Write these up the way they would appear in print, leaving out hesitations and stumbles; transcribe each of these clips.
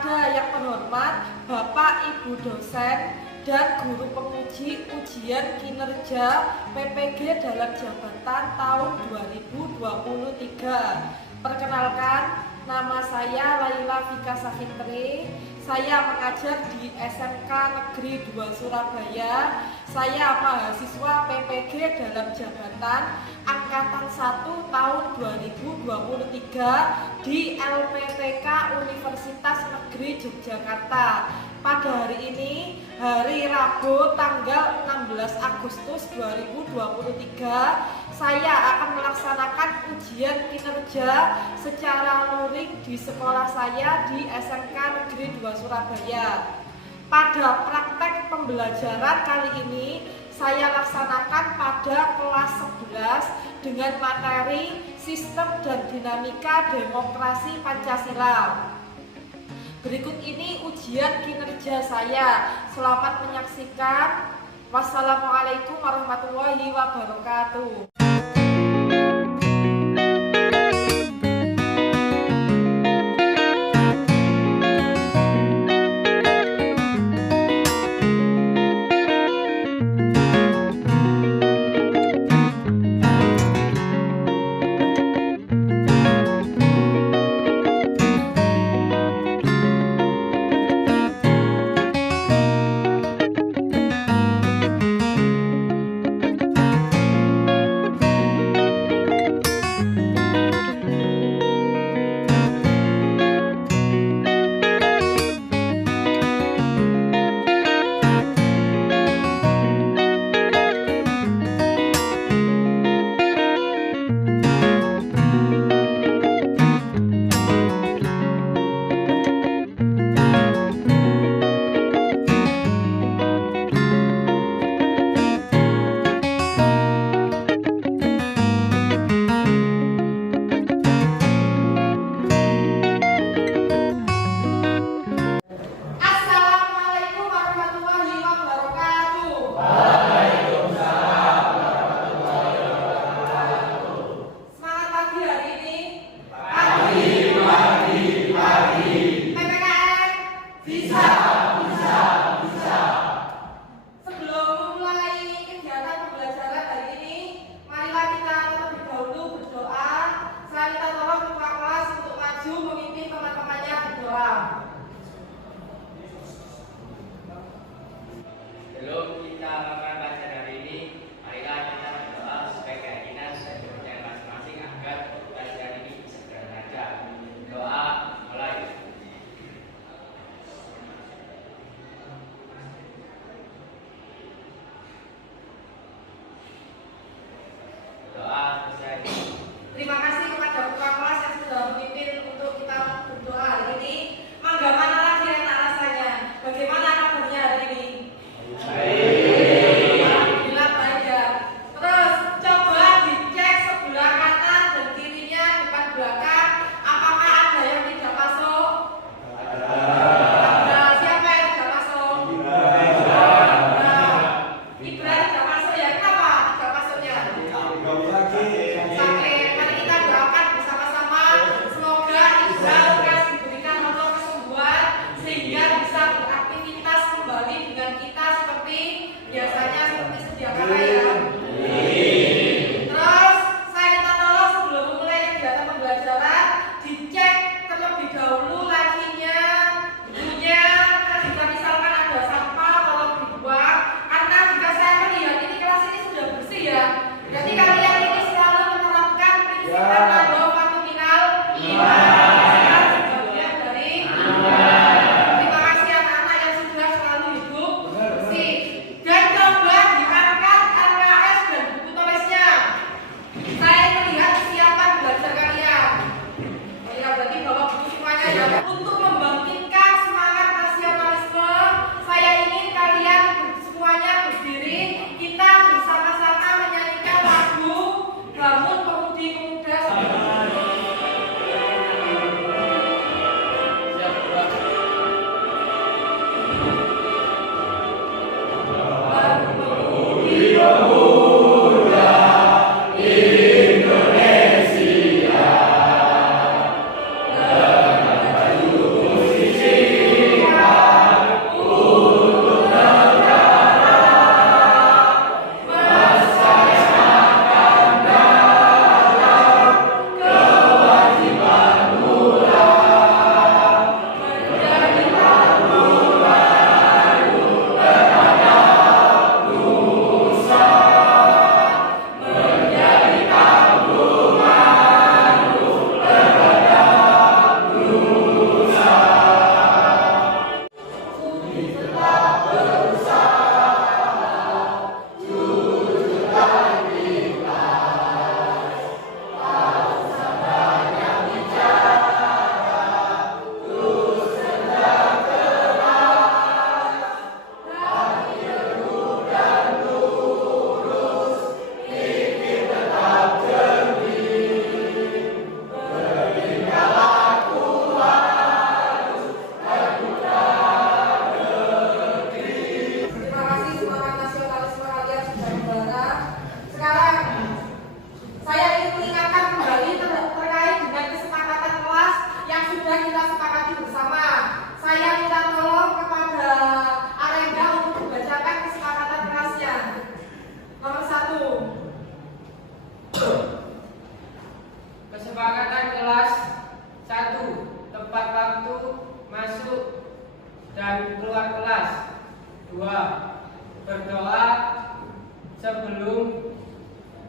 Kepada yang terhormat Bapak Ibu dosen dan guru penguji ujian kinerja PPG dalam jabatan tahun 2023. Perkenalkan, nama saya Laila Vika Safitri. Saya mengajar di SMK Negeri 2 Surabaya. Saya mahasiswa PPG dalam jabatan Angkatan 1 tahun 2023 di LPTK Universitas Negeri Yogyakarta. Pada hari ini, hari Rabu tanggal 16 Agustus 2023, saya akan melaksanakan ujian kinerja secara luring di sekolah saya di SMK Negeri 2 Surabaya. Pada praktek pembelajaran kali ini, saya laksanakan pada kelas 11 dengan materi Sistem dan Dinamika Demokrasi Pancasila. Berikut ini ujian kinerja saya. Selamat menyaksikan. Wassalamualaikum warahmatullahi wabarakatuh.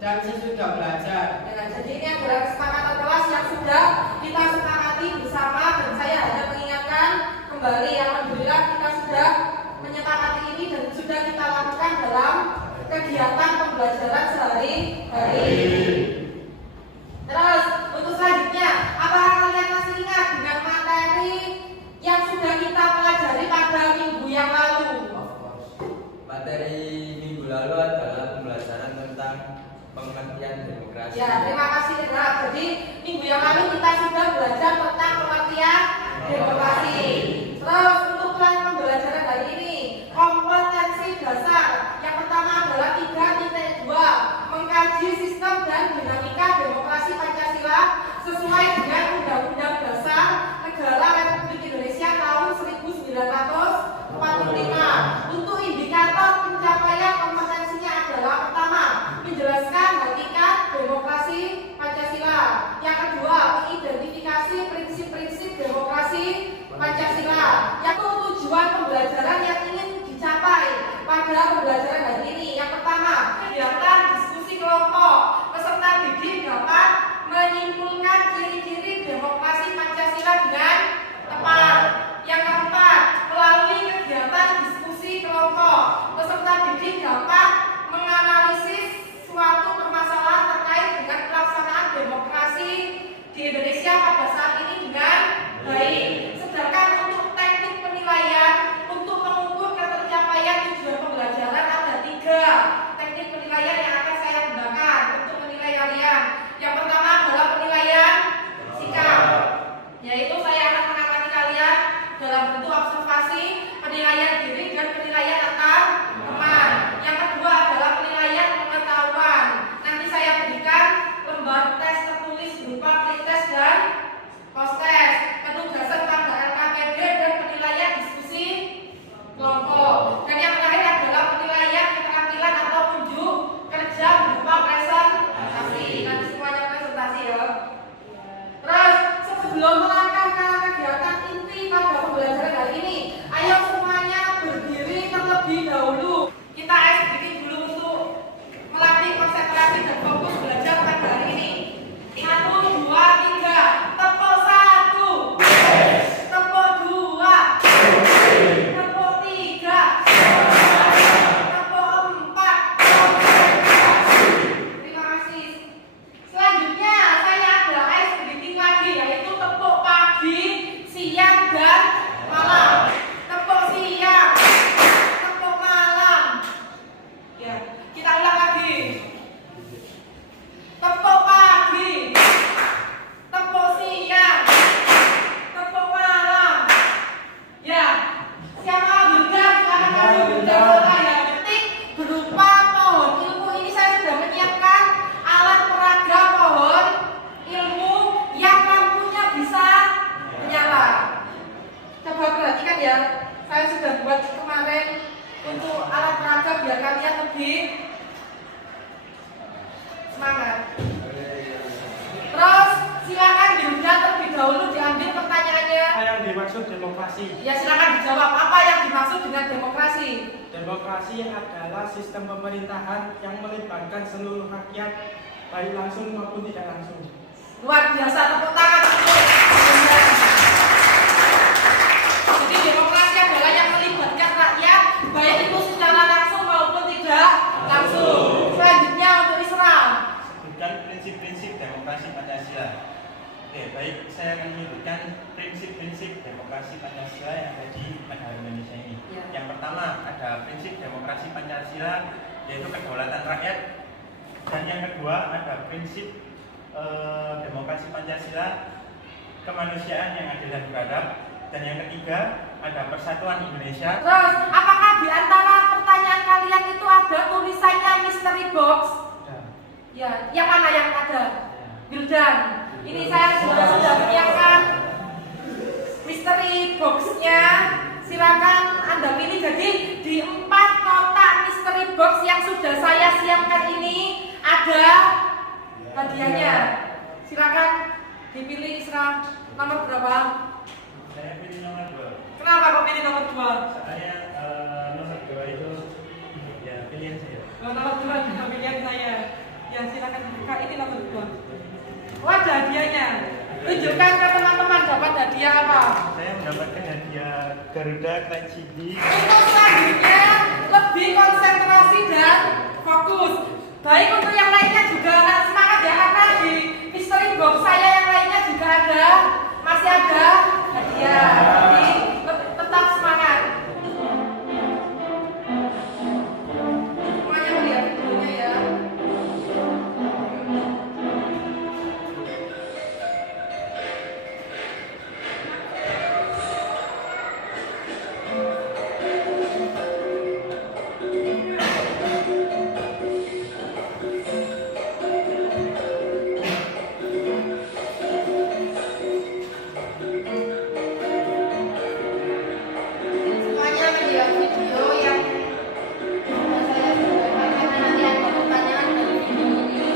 dan sesudah belajar. Ya, jadi ini adalah kesepakatan kelas yang sudah kita sepakati bersama, dan saya hanya mengingatkan kembali, alhamdulillah kita sudah menyepakati ini dan sudah kita lakukan dalam kegiatan pembelajaran sehari-hari. Terus untuk selanjutnya, apakah kalian masih ingat dengan materi yang sudah kita pelajari pada minggu yang lalu? Materi minggu lalu adalah pembelajaran tentang pengertian demokrasi. Ya, terima kasih Indra. Jadi minggu yang lalu kita sudah belajar tentang pengertian demokrasi. Terus untuk plan pembelajaran hari ini, kompetensi dasar. Yang pertama adalah 3.2, mengkaji sistem dan dinamika demokrasi Pancasila sesuai dengan Undang-Undang Dasar Negara Republik Indonesia tahun 1945. Untuk indikator pencapaian kompetensinya adalah pertama, menjelaskan hakikat demokrasi Pancasila. Yang kedua, mengidentifikasi prinsip-prinsip demokrasi Pancasila. Yang tujuan pembelajaran yang ingin dicapai pada pembelajaran hari ini. Yang pertama, kegiatan diskusi kelompok. Peserta didik dapat menyimpulkan ciri-ciri demokrasi Pancasila dengan tepat. Yang keempat, melalui kegiatan diskusi kelompok, peserta didik dapat menganalisis suatu permasalahan terkait dengan pelaksanaan demokrasi di Indonesia pada saat ini dengan baik. Sedangkan untuk teknik penilaian, untuk mengukur ketercapaian tujuan pembelajaran ada 3 teknik penilaian yang akan saya gunakan untuk menilai kalian. Yang pertama adalah penilaian sikap, yaitu saya akan mengamati kalian dalam bentuk observasi, penilaian diri, dan penilaian antar teman. Yang kedua adalah penilaian pengetahuan. Nanti saya berikan lembar tes tertulis berupa pretest dan post-test, penugasan pada LKPD, dan penilaian diskusi kelompok. Dan yang terakhir adalah penilaian keterampilan atau unjuk kerja berupa presentasi. Nanti semuanya presentasi ya. Terus sebelum melangkah ke kegiatan inti pada pembelajaran hari ini, ayo semuanya berdiri terlebih dahulu. Kita sedikit dulu untuk melatih konsentrasi dan fokus belajar pada hari ini. 1, 2, 3. Tepuk 1, tepuk 2, tepuk 3, tepuk 4. Terima kasih. Selanjutnya saya ada sedikit lagi, yaitu tepuk pagi, siang, dan malam. Tepuk siang, tepuk malam. Ya, kita ulang lagi. Tepuk pagi, tepuk siang, tepuk malam. Ya, siapa bunda? Silakan kasih bunda suara yang penting berupa pohon ilmu. Ini saya sudah menyiapkan alat peraga pohon ilmu yang lampunya bisa menyala. Coba perhatikan ya, saya sudah buat kemarin untuk alat peraga biar kalian lebih semangat. Terus silakan diundang terlebih dahulu, diambil pertanyaannya. Apa yang dimaksud demokrasi? Ya silakan dijawab, apa yang dimaksud dengan demokrasi? Demokrasi adalah sistem pemerintahan yang melibatkan seluruh rakyat, baik langsung maupun tidak langsung. Luar biasa, tepuk tangan. Jadi demokrasi adalah yang melibatkan rakyat, baik itu secara langsung maupun tidak langsung. Selanjutnya untuk Islam. Sebutkan prinsip-prinsip demokrasi Pancasila. Oke, baik, saya akan menyebutkan prinsip-prinsip demokrasi Pancasila yang ada di negara Indonesia ini. Ya. Yang pertama ada prinsip demokrasi Pancasila, yaitu kedaulatan rakyat. Dan yang kedua ada prinsip demokrasi Pancasila, kemanusiaan yang adil dan beradab. Dan yang ketiga ada persatuan Indonesia. Terus, apakah di antara pertanyaan kalian itu ada tulisannya mystery box? Ya, yang mana yang ada? Wildan. Ini saya sudah menyiapkan mystery boxnya. Silakan Anda pilih. Jadi di 4 kotak mystery box yang sudah saya siapkan ini ada hadiahnya. Silakan dipilih Isra. Nomor berapa? Saya pilih nomor 2. Kenapa kok pilih nomor 2? Saya nomor 2 itu ya pilihan saya. Nomor 2 adalah pilihan saya. Ya, Ya, silakan dibuka. Ini nomor 2. Oh, ada hadiahnya. Tunjukkan ke teman-teman dapat hadiah apa. Saya mendapatkan hadiah Garuda Klein CD. Untuk selanjutnya lebih konsentrasi dan fokus. Baik untuk yang lainnya juga semangat ya, karena di mystery box saya yang lainnya juga ada, masih ada hadiah. Jadi tetap semangat. Semuanya melihat videonya ya. Semuanya melihat video yang saya sampaikan, karena nanti ada pertanyaan dari video ini.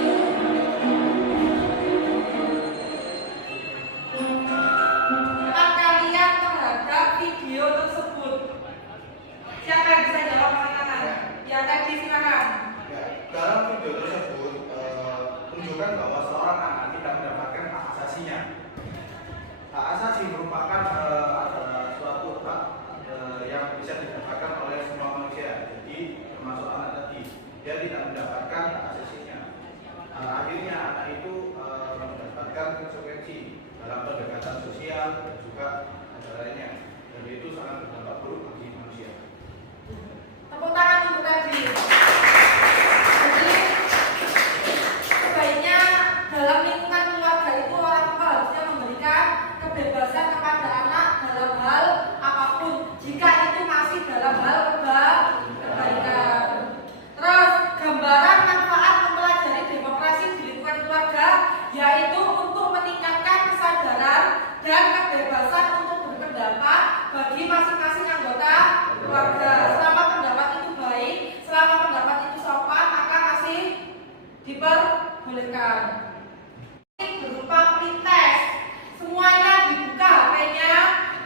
Tentang kalian terhadap video tersebut. Siapa yang bisa jawab silakan? Ya tadi silakan. Ya, dalam video tersebut tunjukkan bahwa seorang anak tidak mendapatkan hak asasinya. Hak asasi merupakan adalah suatu hak yang bisa didapatkan oleh semua manusia. Jadi termasuk anak tadi, dia tidak mendapatkan hak asasinya. Akhirnya anak itu mendapatkan konsekuensi dalam pendekatan sosial dan juga ada lainnya. Dan itu sangat berdampak buruk bagi manusia. Tepuk tangan untuk tadi. Jadi sebaiknya dalam lingkungan keluarga itu orang tua harusnya memberikan kebebasan kepada anak dalam hal apapun, jika itu masih dalam hal kebaikan. Terus gambaran manfaat mempelajari demokrasi di lingkungan keluarga yaitu untuk meningkatkan kesadaran dan kebebasan untuk berpendapat bagi masing-masing anggota keluarga. Selama pendapat itu baik, selama pendapat itu sopan, maka masih diperbolehkan. Berupa pretest, semuanya dibuka HP-nya,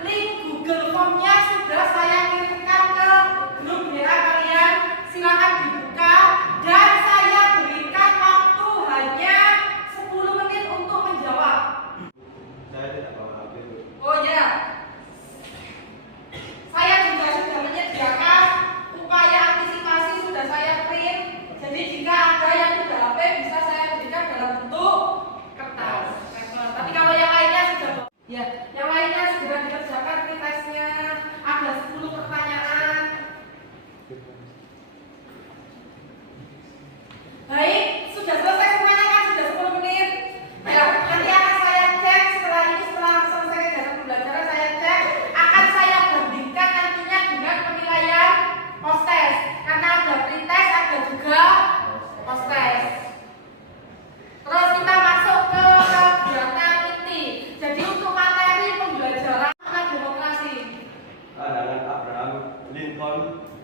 link Google Form-nya sudah saya kirimkan ke grup WA kalian. Silakan dibuka dan saya berikan waktu hanya 10 menit untuk menjawab. Saya tidak bawa HP itu. Oh ya, saya juga sudah menyediakan upaya antisipasi, sudah saya print. Jadi jika ada yang tidak HP bisa saya berikan dalam bentuk kertas. Tapi kalau yang lainnya sudah, ya, yang lainnya sudah dikerjakan pretestnya. Ada 10 pertanyaan. Baik, sudah selesai semuanya kan? Sudah 10 menit. Ya, nanti akan saya cek setelah ini, setelah selesai kegiatan pembelajaran saya cek, akan saya bandingkan nantinya dengan penilaian post-test. Karena ada pretest, ada juga post-test. Terus kita masuk ke kegiatan inti. Jadi untuk materi pembelajaran tentang demokrasi. Pandangan Abraham Lincoln,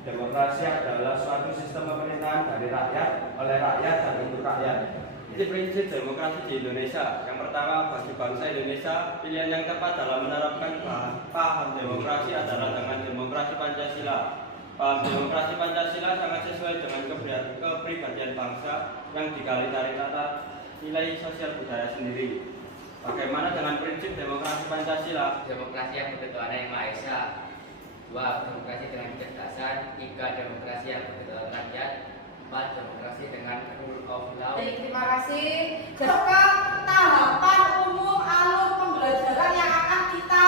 demokrasi adalah suatu sistem pemerintahan dari rakyat, oleh rakyat, dan untuk rakyat. Ini prinsip demokrasi di Indonesia. Yang pertama, bagi bangsa Indonesia, pilihan yang tepat dalam menerapkan paham demokrasi adalah dengan demokrasi Pancasila. Paham demokrasi Pancasila sangat sesuai dengan kepribadian bangsa yang digali dari tata nilai sosial budaya sendiri. Bagaimana dengan prinsip demokrasi Pancasila? Demokrasi yang berketuhanan yang Maha Esa. 2. Demokrasi dengan kecerdasan. 3. Demokrasi yang berkedaulatan rakyat. 4. Demokrasi dengan rule of law. Baik, terima kasih. Masuk ke tahapan umum alur pembelajaran yang akan kita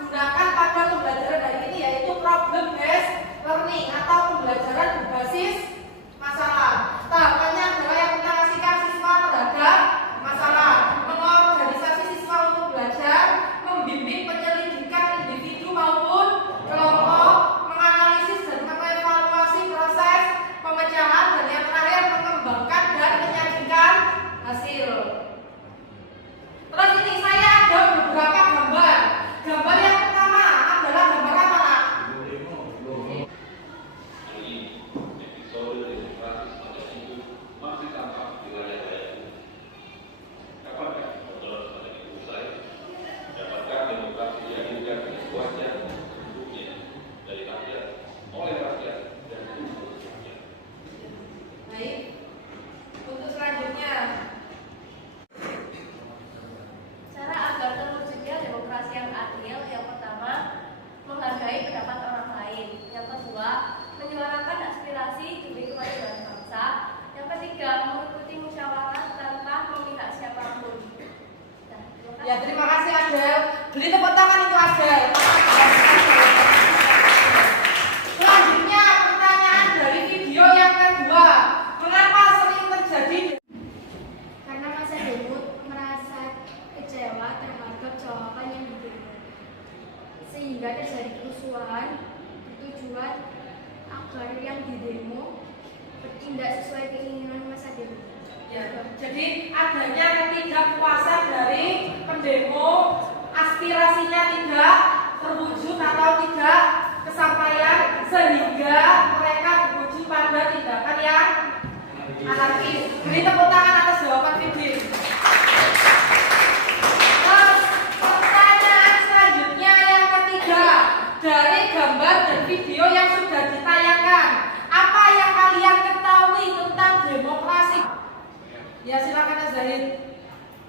gunakan pada pembelajaran hari ini, yaitu problem based learning atau pembelajaran berbasis masalah. Tahapannya adalah yang mengasihkan siswa terhadap masalah, mengorganisasi siswa untuk belajar, membimbing penyelidikan individu maupun kelompok, menganalisis dan mengevaluasi proses pemecahan, dan yang terakhir mengembangkan dan menyajikan hasil. Terus ini saya ada beberapa gambar. Gambar yang pertama adalah gambar apa, Nak? episode Ya, terima kasih Adel. Beri tepuk tangan untuk Adel. Selanjutnya pertanyaan dari video yang kedua. Mengapa sering terjadi? Karena masa demo merasa kecewa terhadap jawaban yang diberikan, sehingga terjadi kerusuhan bertujuan agar yang didemo bertindak sesuai keinginan masa demo. Ya, jadi adanya ketidakpuasan dari pendemo, aspirasinya tidak terwujud atau tidak kesampaian, sehingga mereka berujung pada tindakan yang anarkis. Beri tepuk tangan atas jawaban Fidin. Terus pertanyaan selanjutnya yang ketiga, dari gambar dan video yang sudah ditayangkan, apa yang kalian ketahui tentang demokrasi? Ya, silakan Azzahin.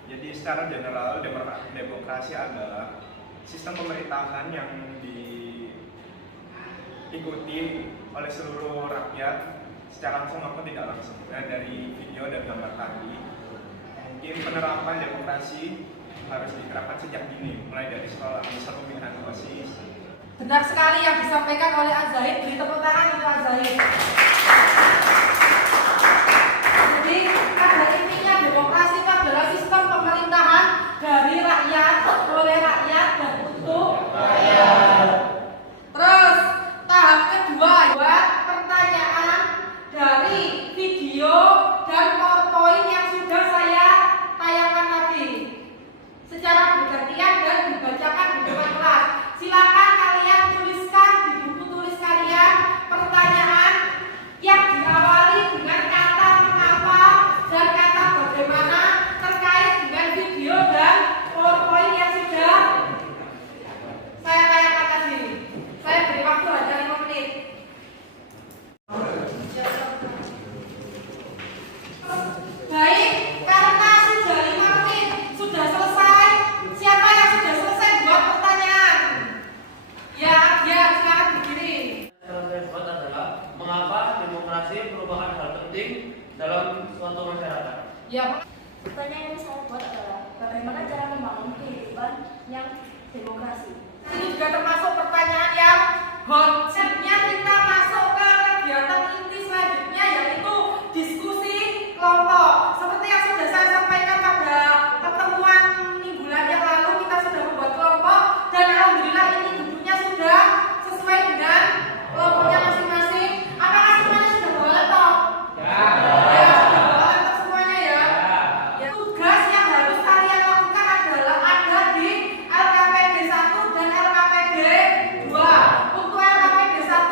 Jadi secara general demokrasi adalah sistem pemerintahan yang diikuti oleh seluruh rakyat secara langsung maupun tidak langsung. Dari video dan gambar tadi, mungkin penerapan demokrasi harus diterapkan sejak dini, mulai dari sekolah, misal pemilihan OSIS. Benar sekali yang disampaikan oleh Azzahin. Beri tepuk tangan untuk Azzahin. Jadi pada intinya demokrasi itu adalah sistem pemerintahan dari rakyat, oleh rakyat, dan untuk rakyat. Terus tahap kedua, buat pertanyaan dari video dan PowerPoint yang sudah saya tayangkan tadi secara bergantian dan dibacakan di depan kelas. Silakan kalian tuliskan di buku tulis kalian pertanyaan yang diawali dengan kata mengapa dan kata bagaimana terkait dengan video dan PowerPoint yang sudah saya tayangkan tadi. Saya beri waktu hanya 5 menit. Baik, karena sudah 5 menit sudah selesai. Siapa yang sudah selesai buat pertanyaan? Ya, silakan berdiri. Yang saya buat adalah mengapa demokrasi merupakan hal penting dalam suatu masyarakat. Ya, Pertanyaan yang saya buat adalah bagaimana cara membangun kehidupan yang demokrasi. ini juga termasuk pertanyaan yang hot. Selanjutnya kita masuk ke kegiatan inti selanjutnya, yaitu diskusi kelompok. Seperti yang sudah saya sampaikan pada pertemuan mingguan yang lalu, kita sudah membuat kelompok dan alhamdulillah ini gedungnya sudah sesuai dengan kelompoknya masing-masing. Apakah semuanya sudah bawa laptop? Ya, sudah bawa laptop semuanya ya. Ya, tugas yang harus kalian lakukan adalah ada di LKPD 1 dan LKPD 2. Untuk LKPD 1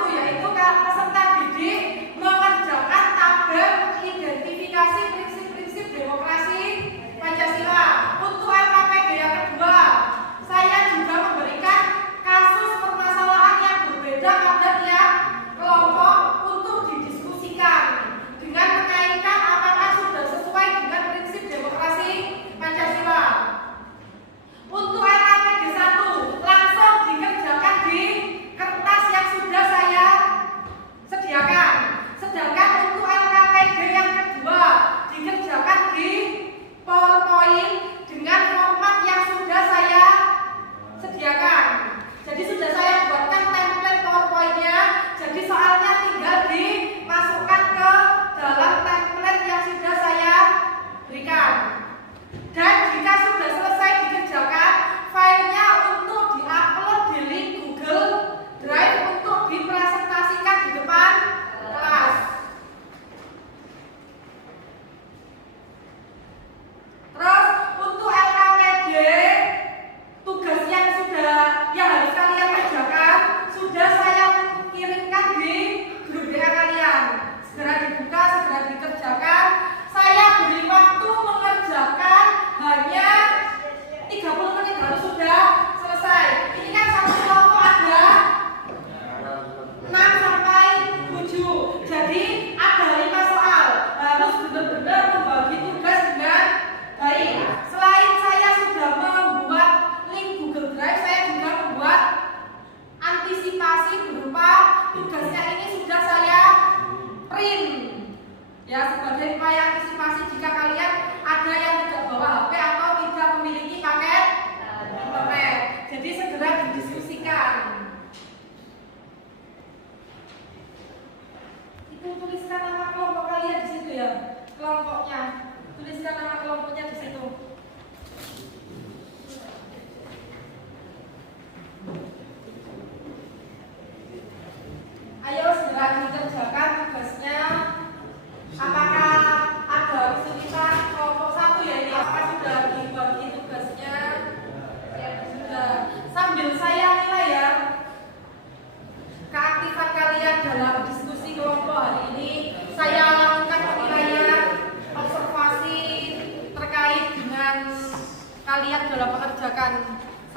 kalian dalam mengerjakan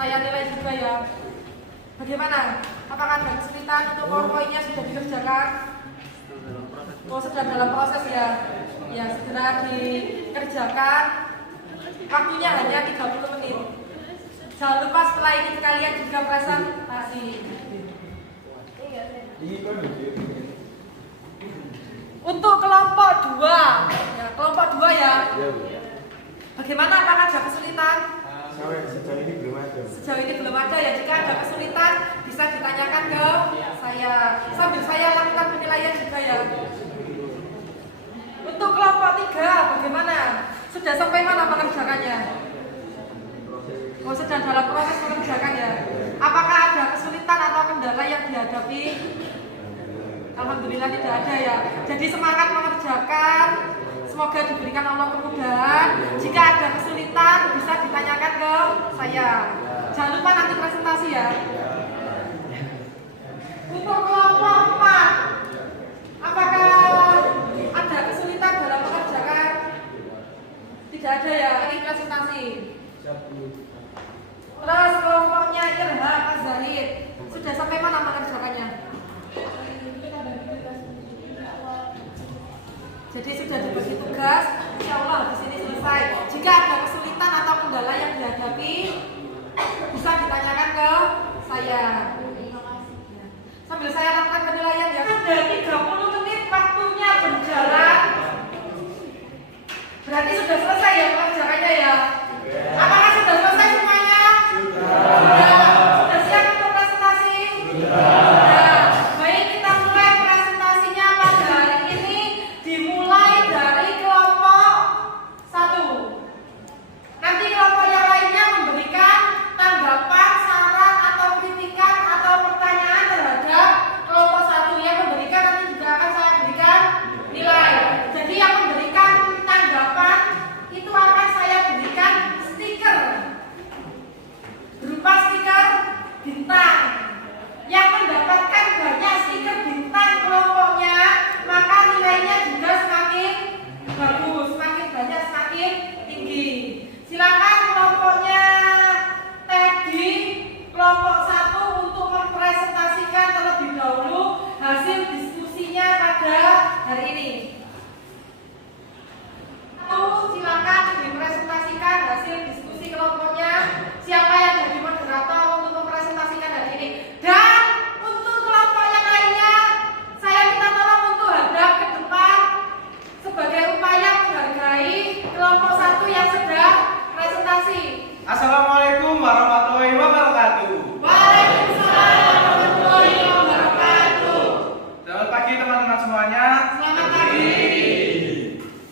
saya nilai juga ya. Bagaimana? Apakah ada kesulitan untuk PowerPoint-nya sudah dikerjakan? Oh, sedang dalam proses ya. Ya, segera dikerjakan. Waktunya hanya 30 menit. Jangan lupa setelah ini kalian juga presentasi. Untuk kelompok 2, ya, kelompok 2 ya. Bagaimana? Apakah ada kesulitan? Sejauh ini belum ada. Sejauh ini belum ada ya. Jika ada kesulitan bisa ditanyakan ke saya. Sambil saya lakukan penilaian juga ya. Untuk kelompok 3 bagaimana? Sudah sampai mana mengerjakannya? Oh, sedang dalam proses mengerjakan ya. Apakah ada kesulitan atau kendala yang dihadapi? Alhamdulillah tidak ada ya. Jadi semangat mengerjakan. Semoga diberikan Allah kemudahan. Jika ada kesulitan bisa ditanyakan ke saya. Jangan lupa nanti presentasi ya. Untuk kelompok 4, apakah ada kesulitan dalam mengerjakan? Tidak ada ya. Ini presentasi. Terus kelompoknya Irham Az-Zahid sudah sampai mana mengerjakannya? Jadi sudah dibagi tugas, insya Allah di sini selesai. Jika ada kesulitan atau kendala yang dihadapi, bisa ditanyakan ke saya. Sambil saya lakukan penilaian ya. Sudah 30 menit waktunya berjalan. Berarti sudah selesai ya mengerjakannya ya. Apakah sudah selesai semuanya? Sudah. Sudah siap untuk presentasi? Sudah. Baik, kita mulai presentasinya pada hari ini. Dimulai dari kelompok 1. Nanti kelompok yang lainnya memberikan tanggapan, saran atau kritikan atau pertanyaan terhadap kelompok 1 yang memberikan. Nanti juga akan saya berikan nilai. Jadi yang memberikan tanggapan itu akan saya berikan stiker berupa stiker bintang. Yang mendapatkan banyak stiker bintang kelompoknya, maka nilainya juga semakin bagus, semakin banyak, semakin tinggi. Silakan kelompoknya Teddy, kelompok 1 untuk mempresentasikan terlebih dahulu hasil diskusinya pada hari ini. Silakan dipresentasikan hasil diskusi kelompoknya. Siapa yang jadi moderator untuk mempresentasikan hari ini? Dan untuk kelompok yang lainnya, saya minta tolong untuk hadap ke depan sebagai upaya menghargai kelompok 1 yang sedang presentasi. Assalamualaikum warahmatullahi wabarakatuh. Waalaikumsalam warahmatullahi wabarakatuh. Selamat pagi teman-teman semuanya. Selamat pagi.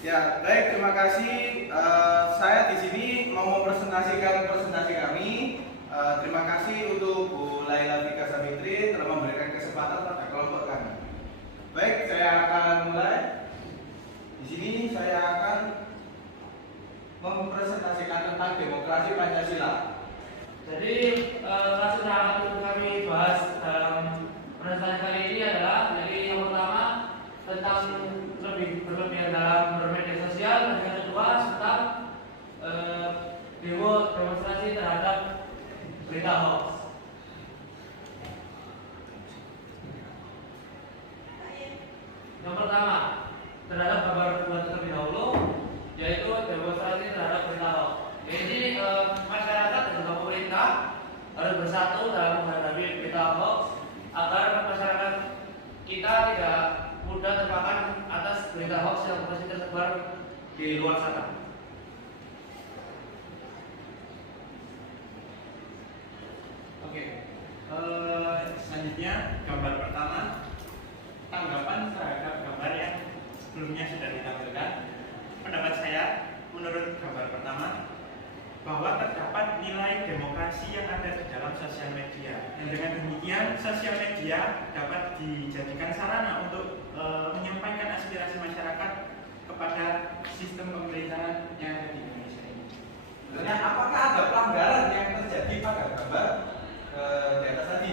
Ya, baik, terima kasih. Saya di sini mau mempresentasikan presentasi kami. Terima kasih untuk Bu Laila Fika Savitri telah memberikan kesempatan pada kelompok kami. Baik, saya akan mulai. Di sini saya akan mempresentasikan tentang demokrasi Pancasila. Jadi kasus yang akan kami bahas dalam presentasi kali ini adalah, jadi yang pertama tentang lebih berlebihan dalam bermedia sosial, dan yang kedua tentang demonstrasi terhadap berita hoax. Yang pertama terhadap gambar kedua terlebih dahulu, yaitu demonstrasi terhadap berita hoax. Jadi masyarakat dan juga pemerintah harus bersatu dalam menghadapi berita hoax agar masyarakat kita tidak mudah termakan atas berita hoax yang masih tersebar di luar sana. Oke, selanjutnya gambar pertama, tanggapan terhadap gambar yang sebelumnya sudah ditampilkan. Pendapat saya, menurut gambar pertama, bahwa terdapat nilai demokrasi yang ada di dalam sosial media. Dan dengan demikian, sosial media dapat dijadikan sarana untuk menyampaikan aspirasi masyarakat kepada sistem pemerintahan yang ada di Indonesia ini. Sebenarnya apakah ada pelanggaran yang terjadi pada gambar di atas tadi?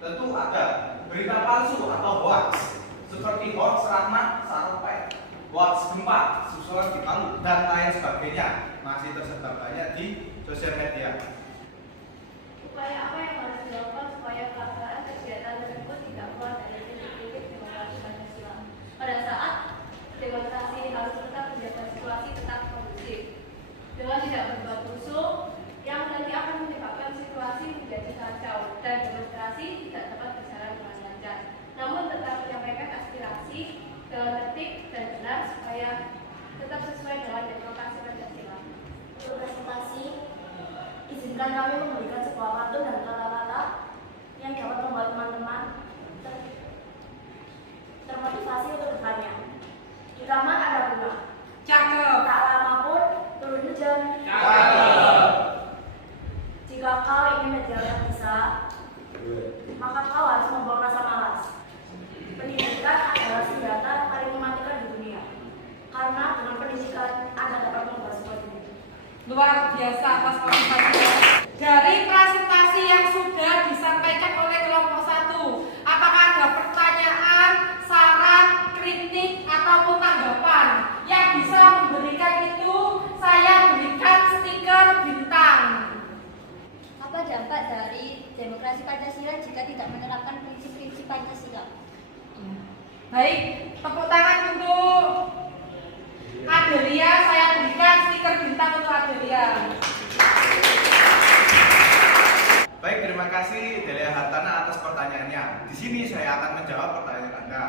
Tentu ada. Berita palsu atau hoax seperti hoax Ratna Sarumpait, hoax gempa susulan di Palu dan lain sebagainya masih tersebar banyak di sosial media. Upaya apa yang harus dilakukan supaya pelaksanaan kegiatan tersebut tidak keluar dari prinsip demokrasi Pancasila? Pada saat demonstrasi harus tetap menjaga situasi tetap kondusif dengan tidak berbuat rusuh yang nanti akan menyebabkan situasi menjadi kacau dan demonstrasi tidak dapat berjalan dengan lancar. Namun tetap menyampaikan aspirasi dengan tertib dan benar supaya tetap sesuai dengan demokrasi Pancasila. Untuk presentasi, izinkan kami memberikan sebuah pantun dan kata-kata yang dapat membuat teman-teman termotivasi untuk bertanya. Di kamar ada bunga. Cakep. Tak lama pun turun hujan. Jika kau ingin menjaga bisa, maka kau harus membuang rasa malas. Pendidikan adalah senjata paling mematikan di dunia. Karena dengan pendidikan Anda dapat membuat sebuah dunia. Luar biasa atas motivasinya. Dari presentasi yang sudah disampaikan oleh kelompok 1, apakah ada pertanyaan, saran, kritik, ataupun tanggapan? Yang bisa memberikan itu, saya berikan stiker bintang. Apa dampak dari demokrasi Pancasila jika tidak menerapkan prinsip-prinsip Pancasila? Baik, tepuk tangan untuk Adelia. Saya berikan stiker bintang untuk Adelia. Baik, terima kasih Delia Hartana atas pertanyaannya. Di sini saya akan menjawab pertanyaan Anda.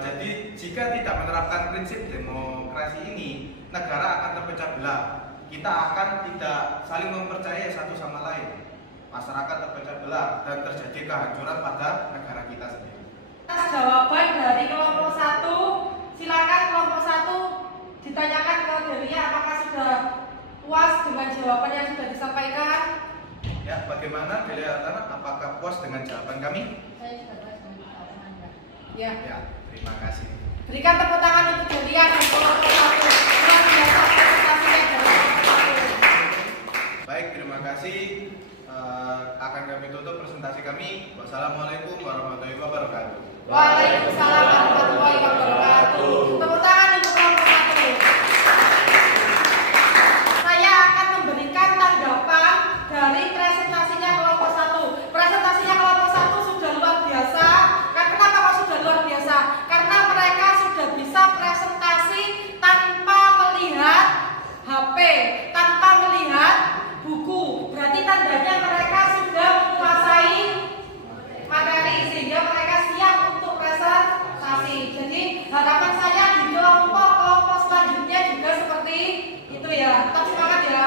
Jadi, jika tidak menerapkan prinsip demokrasi ini, negara akan terpecah belah. Kita akan tidak saling mempercayai satu sama lain. Masyarakat terpecah belah dan terjadi kehancuran pada negara kita sendiri. Atas jawaban dari kelompok 1, silakan kelompok 1 ditanyakan ke Delia apakah sudah puas dengan jawaban yang sudah disampaikan. Ya, bagaimana Delia Hartana? Apakah puas dengan jawaban kami? Saya juga puas dengan jawaban Anda. Ya, Ya, terima kasih. berikan tepuk tangan untuk Delia dan kelompok 1. Luar biasa presentasinya dari kelompok 1. Baik, terima kasih. Akan kami tutup presentasi kami. Wassalamualaikum warahmatullahi wabarakatuh. Waalaikumsalam warahmatullahi wabarakatuh. Tepuk tangan untuk kelompok 1. Saya akan memberikan tanggapan dari presentasinya kelompok 1. Presentasinya kelompok 1 sudah luar biasa. Kenapa kok sudah luar biasa? Karena mereka sudah bisa presentasi tanpa melihat HP, tanpa melihat buku. Berarti tandanya mereka sudah menguasai materi sehingga mereka siap untuk presentasi. Jadi harapan saya di kelompok selanjutnya juga seperti itu ya. Tetap semangat ya.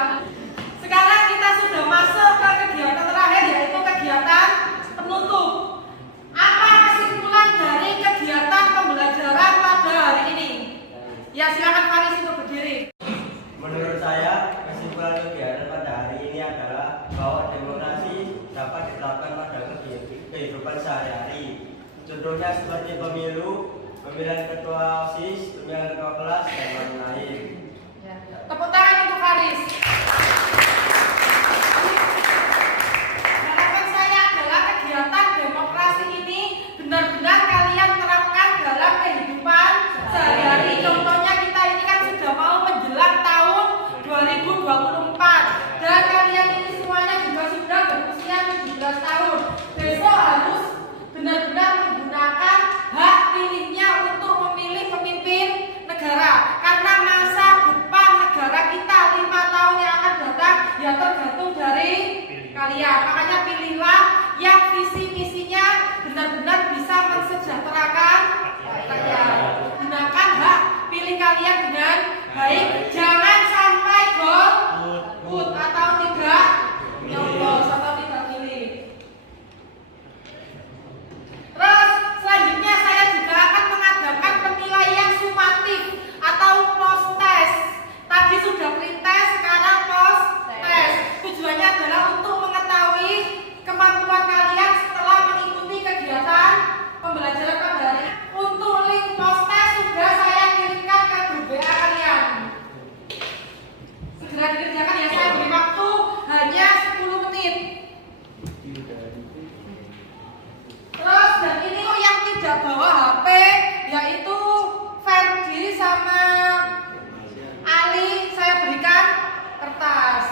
Sekarang kita sudah masuk ke kegiatan terakhir, yaitu kegiatan penutup. Apa kesimpulan dari kegiatan pembelajaran pada hari ini? Ya, silakan Faris untuk berdiri. Menurut saya, kesimpulan kegiatan pada hari ini adalah bahwa demokrasi dapat diterapkan pada kehidupan sehari-hari. Contohnya seperti pemilu, pemilihan ketua OSIS, pemilihan ketua kelas, dan lain-lain. Ya. Tepuk tangan untuk Faris. Harapan saya adalah kegiatan demokrasi ini benar-benar kalian terapkan dalam kehidupan sehari-hari. Contohnya kita ini kan sudah mau menjelang tahun 2024 dan kalian ini semuanya juga sudah berusia 17 tahun. Besok harus benar-benar menggunakan hak pilihnya untuk memilih pemimpin negara, karena masa depan negara kita 5 tahun yang akan datang ya tergantung dari kalian. Makanya pilihlah yang visi misinya benar-benar bisa mensejahterakan rakyat. Gunakan hak pilih kalian dengan baik, jangan sampai golput atau tidak nyoblos atau tidak pilih. Terus selanjutnya saya juga akan mengadakan penilaian sumatif atau post test. Tadi sudah pre-test, sekarang post test. Tujuannya adalah untuk mengetahui kemampuan kalian setelah mengikuti kegiatan pembelajaran pada hari ini. Untuk link post test sudah saya kirimkan ke grup WA kalian. Segera dikerjakan ya, saya beri waktu hanya 10 menit. Terus dan ini kok yang tidak bawa HP yaitu Ferdi sama Ali, saya berikan kertas.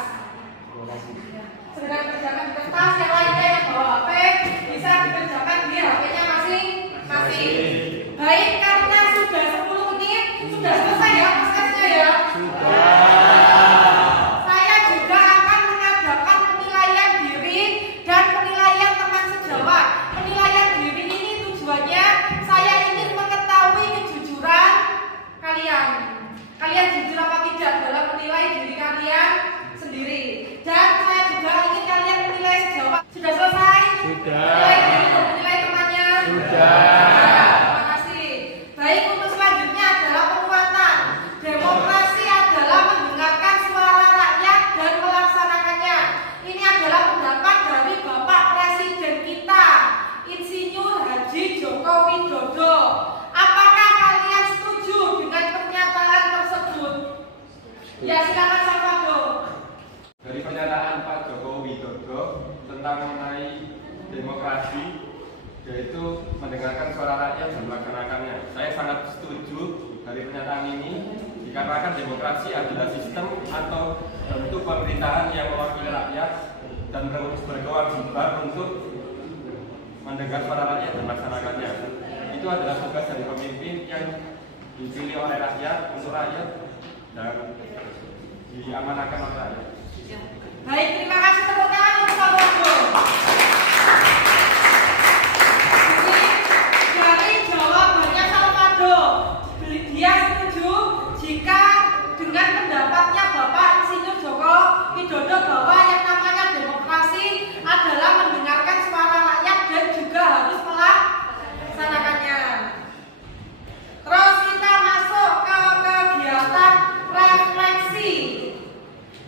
silakan Salvador. Dari pernyataan Pak Joko Widodo tentang mengenai demokrasi, yaitu mendengarkan suara rakyat dan melaksanakannya. Saya sangat setuju dari pernyataan ini, dikarenakan demokrasi adalah sistem atau bentuk pemerintahan yang mewakili rakyat dan berkewajiban untuk mendengar suara rakyat dan melaksanakannya. Itu adalah tugas dari pemimpin yang dipilih oleh rakyat untuk rakyat dan diamanahkan oleh rakyat. Baik, terima kasih, tepuk tangan untuk Salvador. Dari jawabannya Salvador, dia setuju jika dengan pendapatnya Bapak Insinyur Joko Widodo bahwa yang namanya demokrasi adalah mendengarkan suara rakyat dan juga harus melaksanakannya. Terus kita masuk ke kegiatan refleksi.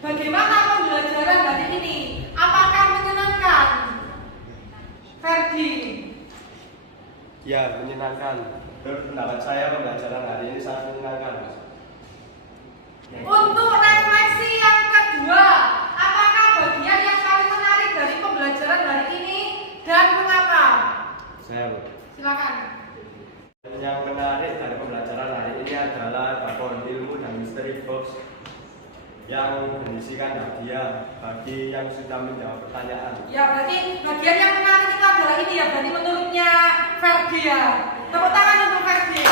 Bagaimana pembelajaran hari ini? Apakah menyenangkan? Ferdi. Ya, menyenangkan. Menurut pendapat saya pembelajaran hari ini sangat menyenangkan. Untuk refleksi yang kedua, apakah bagian yang paling menarik dari pembelajaran hari ini dan mengapa? Saya Silakan. yang menarik dari pembelajaran hari ini adalah bahwa ilmu dan misteri box yang berisikan hadiah bagi yang sudah menjawab pertanyaan. Ya, berarti bagian yang menarik itu adalah ini ya, berarti menurutnya Ferdi ya. Tepuk tangan untuk Ferdi.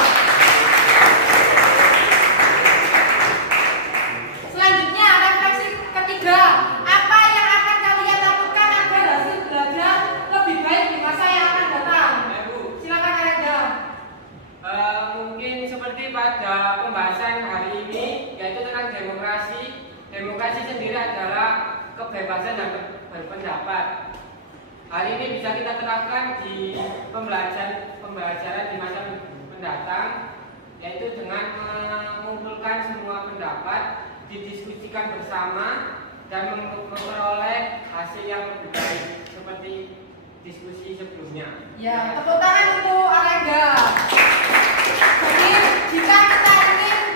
Selanjutnya, refleksi ketiga. Apa yang akan kalian lakukan agar hasil belajar lebih baik di masa yang akan datang? Silakan Arenda. Mungkin seperti pada pembahasan hari ini, yaitu tentang demokrasi. Demokrasi sendiri adalah kebebasan dan berpendapat. Hari ini bisa kita terapkan di pembelajaran di masa mendatang, yaitu dengan mengumpulkan semua pendapat, didiskusikan bersama, dan memperoleh hasil yang lebih baik seperti diskusi sebelumnya. Ya, tepuk tangan untuk Arenda. Jadi, jika kita ingin